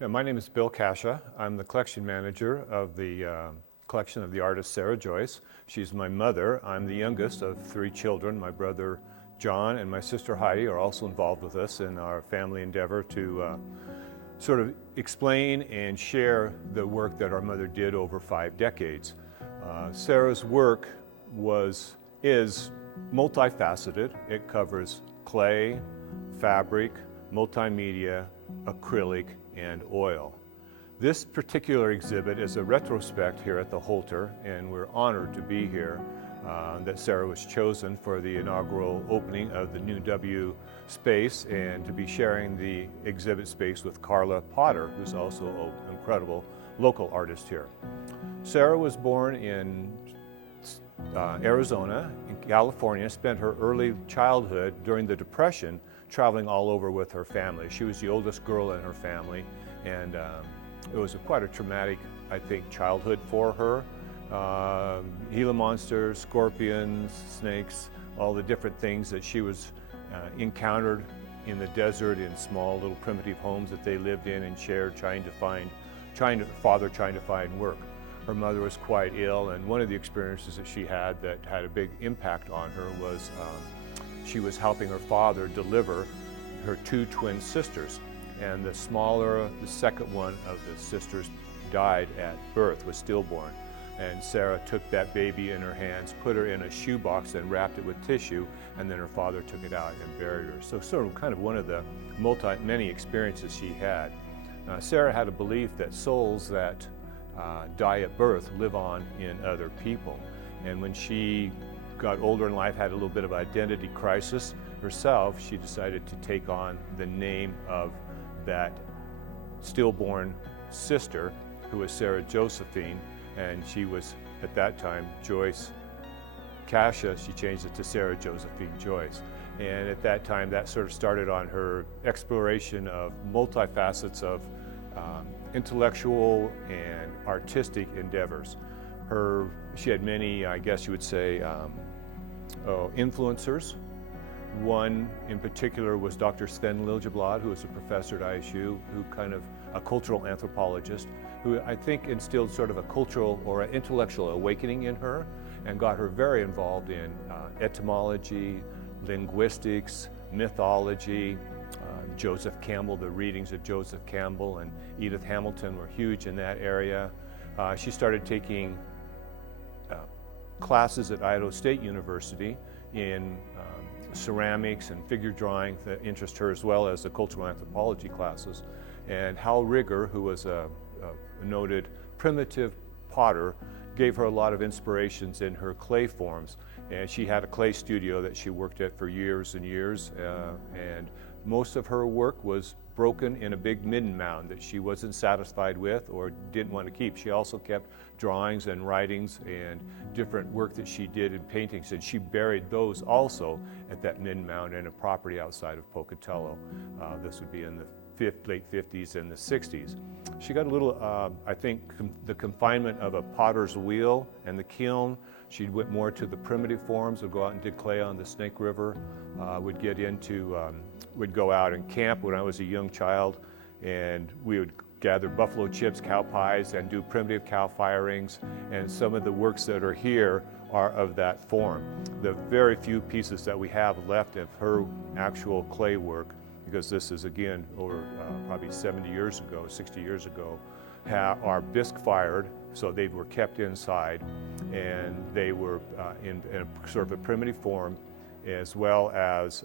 Yeah, my name is Bill Caccia. I'm the collection manager of the collection of the artist Sara Joyce. She's my mother. I'm the youngest of 3 children. My brother John and my sister Heidi are also involved with us in our family endeavor to sort of explain and share the work that our mother did over 5 decades. Sara's work is multifaceted. It covers clay, fabric, multimedia, acrylic, and oil. This particular exhibit is a retrospect here at the Holter, and we're honored to be here, that Sara was chosen for the inaugural opening of the new W space and to be sharing the exhibit space with Carla Potter, who's also an incredible local artist here. Sara was born in Arizona, in California, spent her early childhood during the Depression traveling all over with her family. She was the oldest girl in her family, and it was quite a traumatic, I think, childhood for her. Gila monsters, scorpions, snakes, all the different things that she was encountered in the desert in small little primitive homes that they lived in and shared, trying to find work. Her mother was quite ill, and one of the experiences that she had that had a big impact on her was she was helping her father deliver her 2 twin sisters, and the second one of the sisters died at birth, was stillborn. And Sara took that baby in her hands, put her in a shoebox and wrapped it with tissue, and then her father took it out and buried her. So sort of kind of one of the many experiences she had. Sara had a belief that souls that die at birth live on in other people. And when she got older in life, had a little bit of identity crisis herself, she decided to take on the name of that stillborn sister, who was Sara Josephine, and she was at that time Joyce Caccia. She changed it to Sara Josephine Joyce. And at that time, that sort of started on her exploration of multifacets of intellectual and artistic endeavors. She had many, I guess you would say, influencers. One in particular was Dr. Sven Liljeblad, who was a professor at ISU, who kind of a cultural anthropologist, who I think instilled sort of a cultural or an intellectual awakening in her and got her very involved in etymology, linguistics, mythology. Joseph Campbell, the readings of Joseph Campbell and Edith Hamilton were huge in that area. She started taking classes at Idaho State University in ceramics and figure drawing that interest her, as well as the cultural anthropology classes. And Hal Rigger, who was a noted primitive potter, gave her a lot of inspirations in her clay forms. And she had a clay studio that she worked at for years and years, and most of her work was broken in a big midden mound that she wasn't satisfied with or didn't want to keep. She also kept drawings and writings and different work that she did in paintings, and she buried those also at that midden mound in a property outside of Pocatello. This would be in the late 50s and the 60s. She got a little, I think, the confinement of a potter's wheel and the kiln. She went more to the primitive forms, would go out and dig clay on the Snake River, would go out and camp when I was a young child, and we would gather buffalo chips, cow pies, and do primitive cow firings, and some of the works that are here are of that form. The very few pieces that we have left of her actual clay work, because this is again over probably 70 years ago, 60 years ago, are bisque fired, so they were kept inside, and they were in sort of a primitive form, as well as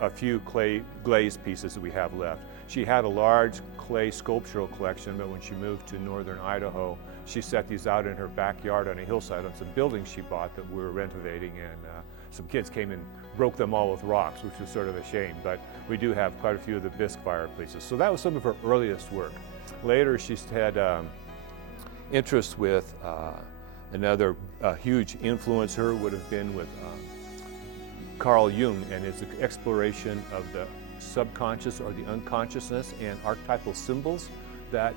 a few clay glazed pieces that we have left. She had a large clay sculptural collection, but when she moved to northern Idaho, she set these out in her backyard on a hillside on some buildings she bought that we were renovating, and some kids came and broke them all with rocks, which was sort of a shame, but we do have quite a few of the bisque fire pieces. So that was some of her earliest work. Later, she's had interest with another huge influencer would have been with Carl Jung and his exploration of the subconscious or the unconsciousness and archetypal symbols that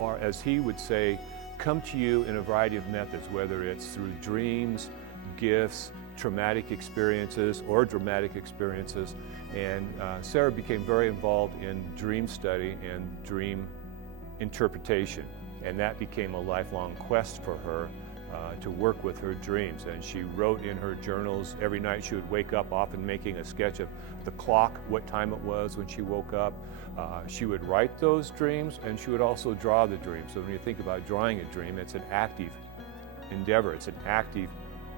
are, as he would say, come to you in a variety of methods, whether it's through dreams, gifts, traumatic experiences, or dramatic experiences. And Sara became very involved in dream study and dream interpretation, and that became a lifelong quest for her to work with her dreams. And she wrote in her journals every night. She would wake up often making a sketch of the clock, what time it was when she woke up. She would write those dreams, and she would also draw the dreams. So when you think about drawing a dream, it's an active endeavor. It's an active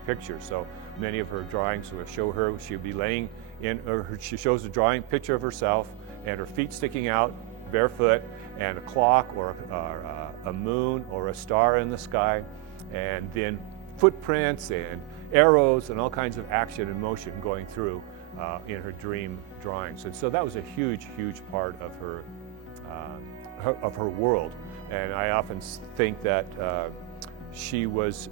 picture. So many of her drawings will show her, she'll be laying in, or she shows a drawing picture of herself and her feet sticking out barefoot, and a clock or a moon or a star in the sky, and then footprints and arrows and all kinds of action and motion going through in her dream drawings. And so that was a huge, huge part of her world. And I often think that she was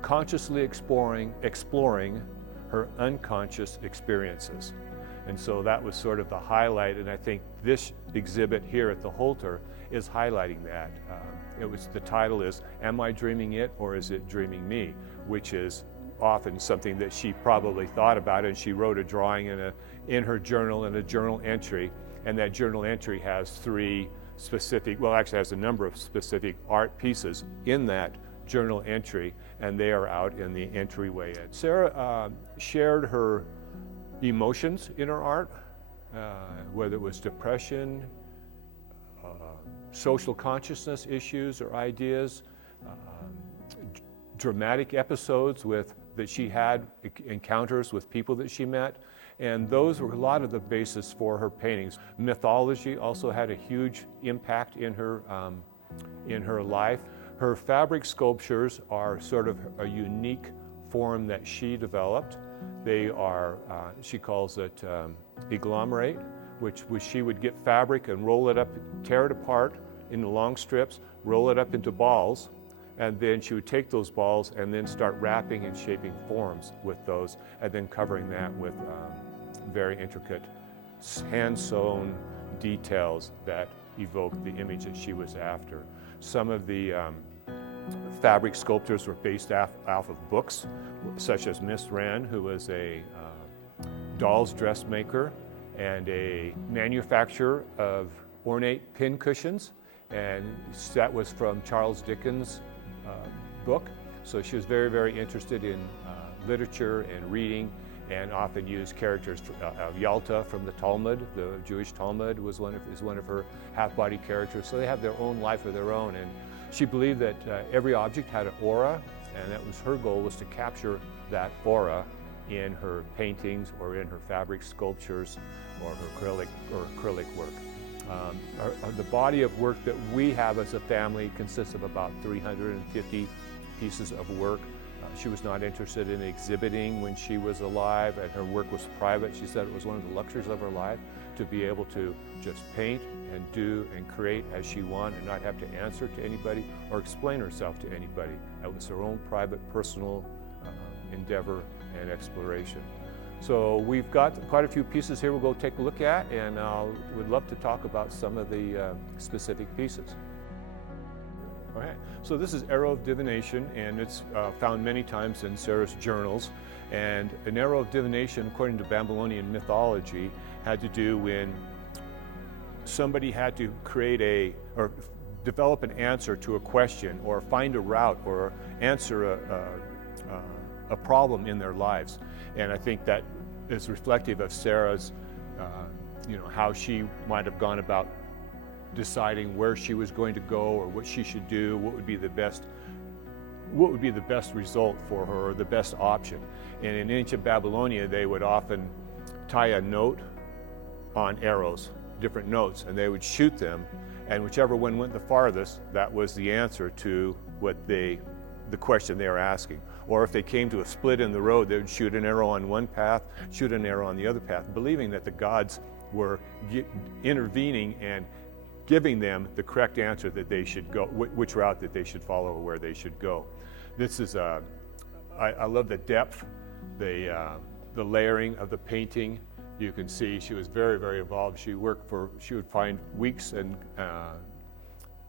consciously exploring her unconscious experiences. And so that was sort of the highlight, and I think this exhibit here at the Holter is highlighting that. The title is, Am I Dreaming It, or Is It Dreaming Me? Which is often something that she probably thought about, and she wrote a drawing in her journal, in a journal entry, and that journal entry has three specific, well, actually has a number of specific art pieces in that journal entry, and they are out in the entryway. And Sara shared her emotions in her art, whether it was depression, social consciousness issues or ideas, dramatic episodes that she had, encounters with people that she met, and those were a lot of the basis for her paintings. Mythology also had a huge impact in her life. Her fabric sculptures are sort of a unique form that she developed. They are, she calls it agglomerate, which she would get fabric and roll it up, tear it apart into long strips, roll it up into balls, and then she would take those balls and then start wrapping and shaping forms with those, and then covering that with very intricate hand-sewn details that evoked the image that she was after. Some of the fabric sculptures were based off of books, such as Miss Rand, who was a doll's dressmaker and a manufacturer of ornate pin cushions, and that was from Charles Dickens' book. So she was very, very interested in literature and reading, and often used characters of Yalta from the Talmud. The Jewish Talmud is one of her half-body characters. So they have their own life of their own, and she believed that every object had an aura, and that was her goal, was to capture that aura in her paintings or in her fabric sculptures or her acrylic work. The body of work that we have as a family consists of about 350 pieces of work. She was not interested in exhibiting when she was alive, and her work was private. She said it was one of the luxuries of her life to be able to just paint and do and create as she wanted and not have to answer to anybody or explain herself to anybody. That was her own private, personal endeavor and exploration. So we've got quite a few pieces here we'll go take a look at, and we'd love to talk about some of the specific pieces. Okay, so this is Arrow of Divination, and it's found many times in Sara's journals. And an arrow of divination, according to Babylonian mythology, had to do when somebody had to create or develop an answer to a question, or find a route, or answer a problem in their lives. And I think that is reflective of Sara's, how she might have gone about deciding where she was going to go or what she should do, what would be the best result for her, or the best option. And in ancient Babylonia, they would often tie a note on arrows, different notes, and they would shoot them, and whichever one went the farthest, that was the answer to the question they were asking. Or if they came to a split in the road, they would shoot an arrow on one path, shoot an arrow on the other path, believing that the gods were intervening and giving them the correct answer that they should go, which route that they should follow or where they should go. This is, I love the depth, the layering of the painting. You can see she was very, very involved. She would find weeks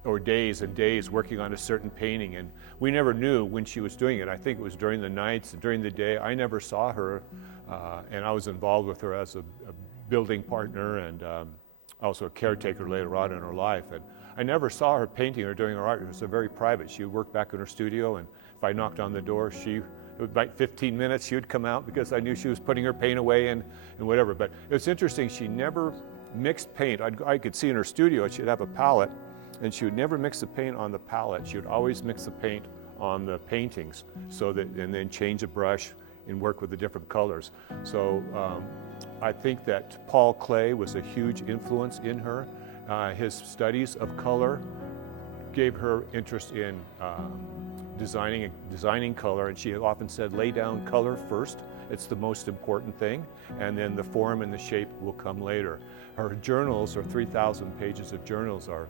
or days and days working on a certain painting, and we never knew when she was doing it. I think it was during the nights, during the day. I never saw her, and I was involved with her as a building partner and also a caretaker later on in her life. And I never saw her painting or doing her art. It was very private. She would work back in her studio, and if I knocked on the door, it would be like 15 minutes, she would come out because I knew she was putting her paint away and whatever. But it's interesting, she never mixed paint. I could see in her studio, she'd have a palette, and she would never mix the paint on the palette. She would always mix the paint on the paintings, and then change a brush and work with the different colors. So I think that Paul Klee was a huge influence in her. His studies of color gave her interest in designing color, and she often said, lay down color first. It's the most important thing, and then the form and the shape will come later. Her journals, her 3,000 pages of journals, are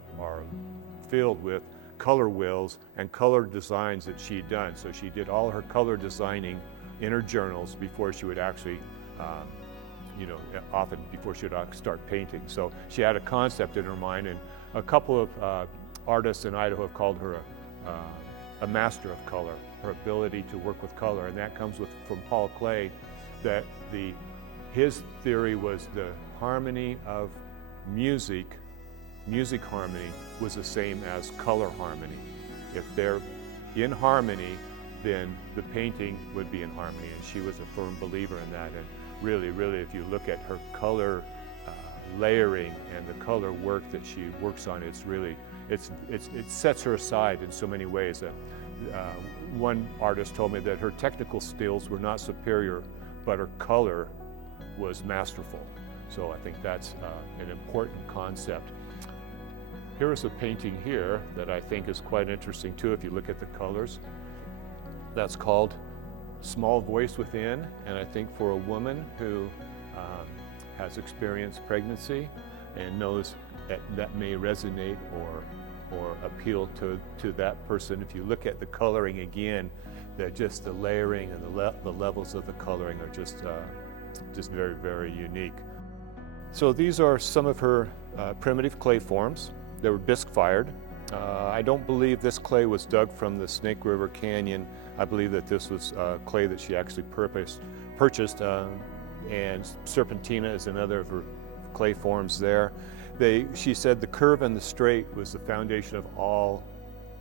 filled with color wheels and color designs that she'd done. So she did all her color designing in her journals before she would actually, often before she would start painting. So she had a concept in her mind, and a couple of artists in Idaho have called her a master of color, her ability to work with color, and that comes from Paul Klee, that his theory was the harmony of music harmony was the same as color harmony. If they're in harmony, then the painting would be in harmony, and she was a firm believer in that. And really, if you look at her color layering and the color work that she works on, it sets her aside in so many ways. One artist told me that her technical skills were not superior, but her color was masterful. So I think that's an important concept. Here is a painting here that I think is quite interesting too, if you look at the colors. That's called Small Voice Within, and I think for a woman who has experienced pregnancy and knows that may resonate or appeal to that person. If you look at the coloring again, just the layering and the levels of the coloring are just very, very unique. So these are some of her primitive clay forms. They were bisque fired. I don't believe this clay was dug from the Snake River Canyon. I believe that this was clay that she actually purchased, and serpentina is another of her clay forms there. She said the curve and the straight was the foundation of all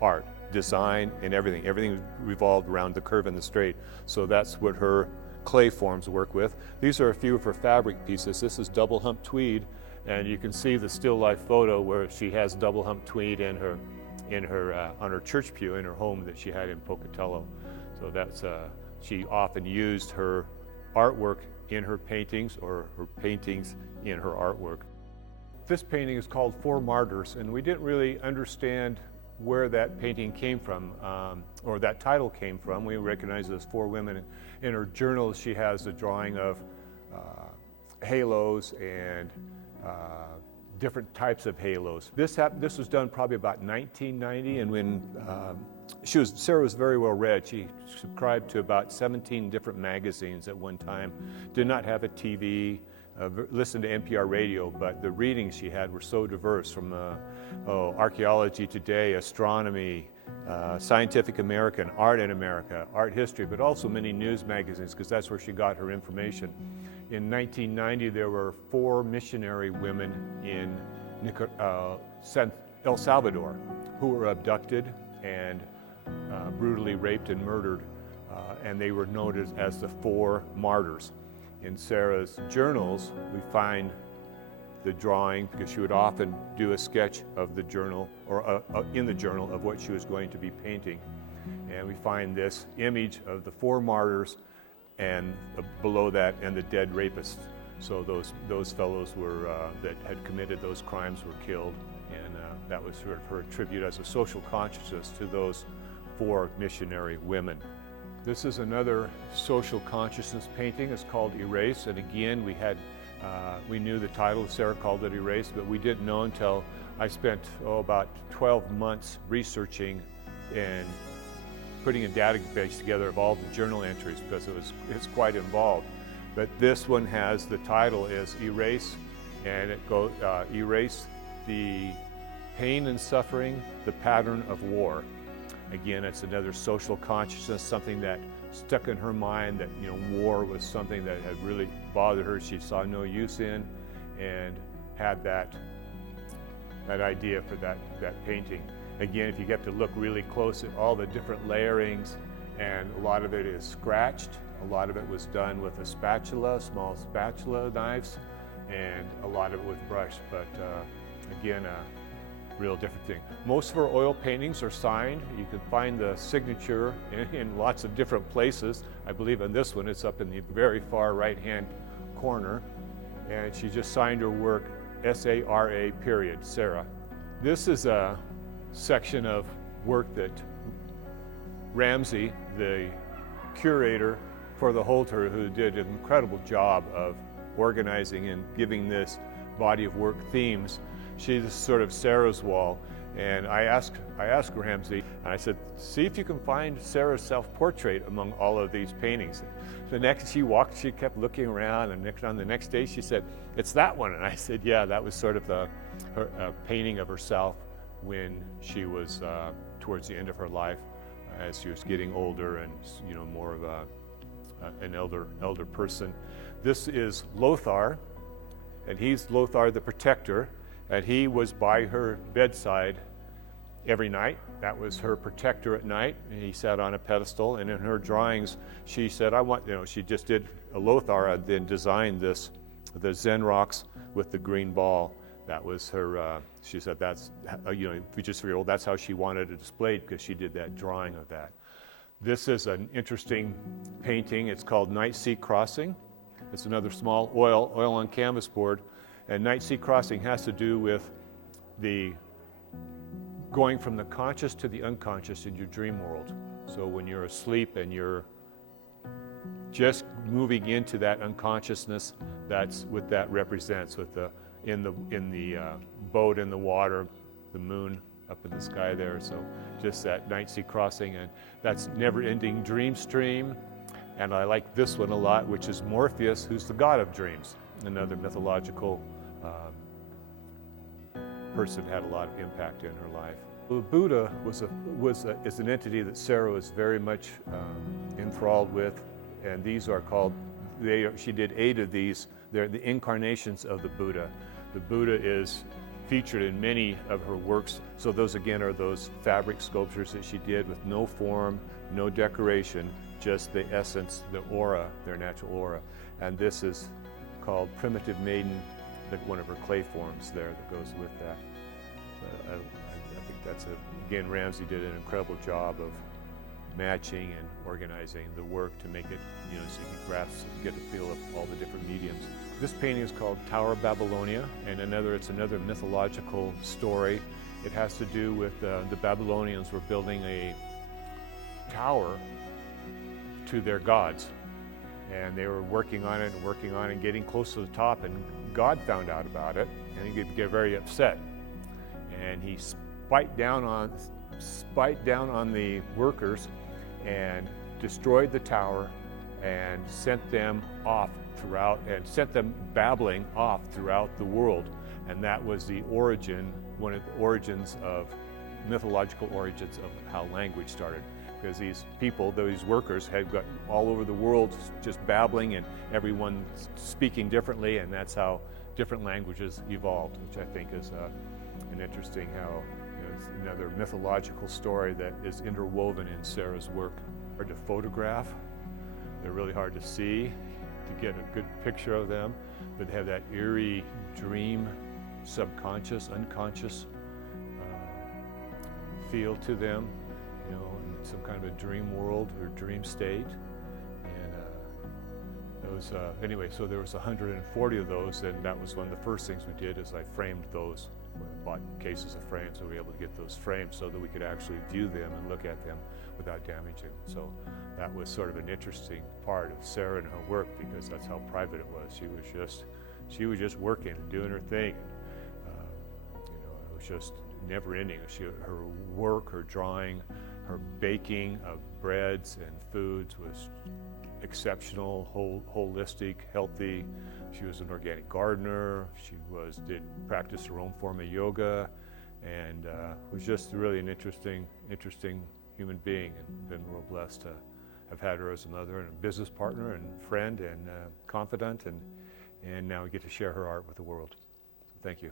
art, design, and everything. Everything revolved around the curve and the straight. So that's what her clay forms work with. These are a few of her fabric pieces. This is double hump tweed, and you can see the still life photo where she has double hump tweed on her church pew in her home that she had in Pocatello. So that's she often used her artwork in her paintings or her paintings in her artwork. This painting is called Four Martyrs, and we didn't really understand where that painting came from, or that title came from. We recognize it as four women. In her journals, she has a drawing of halos and different types of halos. This was done probably about 1990, and when Sara was very well read. She subscribed to about 17 different magazines at one time, did not have a TV, listened to NPR radio, but the readings she had were so diverse, from Archaeology Today, Astronomy, Scientific American, Art in America, Art History, but also many news magazines, because that's where she got her information. In 1990, there were 4 missionary women in El Salvador who were abducted and brutally raped and murdered, and they were noted as the 4 martyrs. In Sara's journals, we find the drawing, because she would often do a sketch of the journal, or in the journal, of what she was going to be painting. And we find this image of the 4 martyrs, and below that, and the dead rapists. So those fellows that had committed those crimes were killed, and that was sort of her tribute as a social consciousness to those 4 missionary women. This is another social consciousness painting. It's called Erase, and again, we knew the title. Sara called it Erase, but we didn't know until I spent about 12 months researching and putting a database together of all the journal entries, because it's quite involved. But this one has, the title is Erase, and it goes, Erase the pain and suffering, the pattern of war. Again, it's another social consciousness, something that stuck in her mind, that war was something that had really bothered her, she saw no use in, and had that that idea for that painting. Again, if you get to look really close at all the different layerings, and a lot of it is scratched, a lot of it was done with a spatula, small spatula knives, and a lot of it with brush, but again, a real different thing. Most of her oil paintings are signed. You can find the signature in lots of different places. I believe in this one, it's up in the very far right-hand corner, and she just signed her work, S-A-R-A, period, Sara. This is a section of work that Ramsey, the curator for the Holter, who did an incredible job of organizing and giving this body of work themes. She's sort of Sara's wall, and I asked Ramsey, and I said, see if you can find Sara's self-portrait among all of these paintings. The next she kept looking around, and on the next day she said, it's that one. And I said, yeah, that was sort of her painting of herself when she was towards the end of her life, as she was getting older and more of an elder person. This is Lothar, and he's Lothar the Protector, and he was by her bedside every night. That was her protector at night, and he sat on a pedestal. And in her drawings, she said, she just did a Lothar and then designed the Zen rocks with the green ball. That was her, she said that's, if you just figure, that's how she wanted it displayed, because she did that drawing of that. This is an interesting painting. It's called Night Sea Crossing. It's another small oil on canvas board. And Night Sea Crossing has to do with the going from the conscious to the unconscious in your dream world. So when you're asleep and you're just moving into that unconsciousness, that's what that represents, with in the boat in the water, the moon up in the sky there. So just that Night Sea Crossing, and that's never-ending dream stream. And I like this one a lot, which is Morpheus, who's the god of dreams, another mythological person had a lot of impact in her life. The Buddha is an entity that Sara was very much enthralled with, and these are called, she did 8 of these. They're the incarnations of the Buddha. The Buddha is featured in many of her works. So those again are those fabric sculptures that she did with no form, no decoration, just the essence, the aura, their natural aura. And this is called Primitive Maiden, one of her clay forms there that goes with that. I think that's again, Ramsey did an incredible job of matching and organizing the work to make it, so you can grasp, get a feel of all the different mediums. This painting is called Tower of Babylonia, and it's another mythological story. It has to do with the Babylonians were building a tower to their gods, and they were working on it and getting close to the top, and God found out about it, and he get very upset, and he spiked down on the workers and destroyed the tower and sent them off sent them babbling off throughout the world. And that was the origin, one of the origins of, mythological origins of how language started. Because these people, these workers, had got all over the world just babbling and everyone speaking differently, and that's how different languages evolved, which I think is an interesting how, it's another mythological story that is interwoven in Sara's work. Hard to photograph, they're really hard to see, to get a good picture of them, but they have that eerie dream, subconscious, unconscious feel to them, in some kind of a dream world or dream state. And those, anyway, so there was 140 of those, and that was one of the first things we did is I framed those, bought cases of frames, so we were able to get those framed so that we could actually view them and look at them without damaging them. So that was sort of an interesting part of Sara and her work, because that's how private it was. She was just working and doing her thing. And, it was just never ending. Her work, her drawing, her baking of breads and foods was exceptional, holistic, healthy. She was an organic gardener. She did practice her own form of yoga, and was just really an interesting human being, and been real blessed to have had her as a mother and a business partner and friend and confidant, and now we get to share her art with the world. So thank you.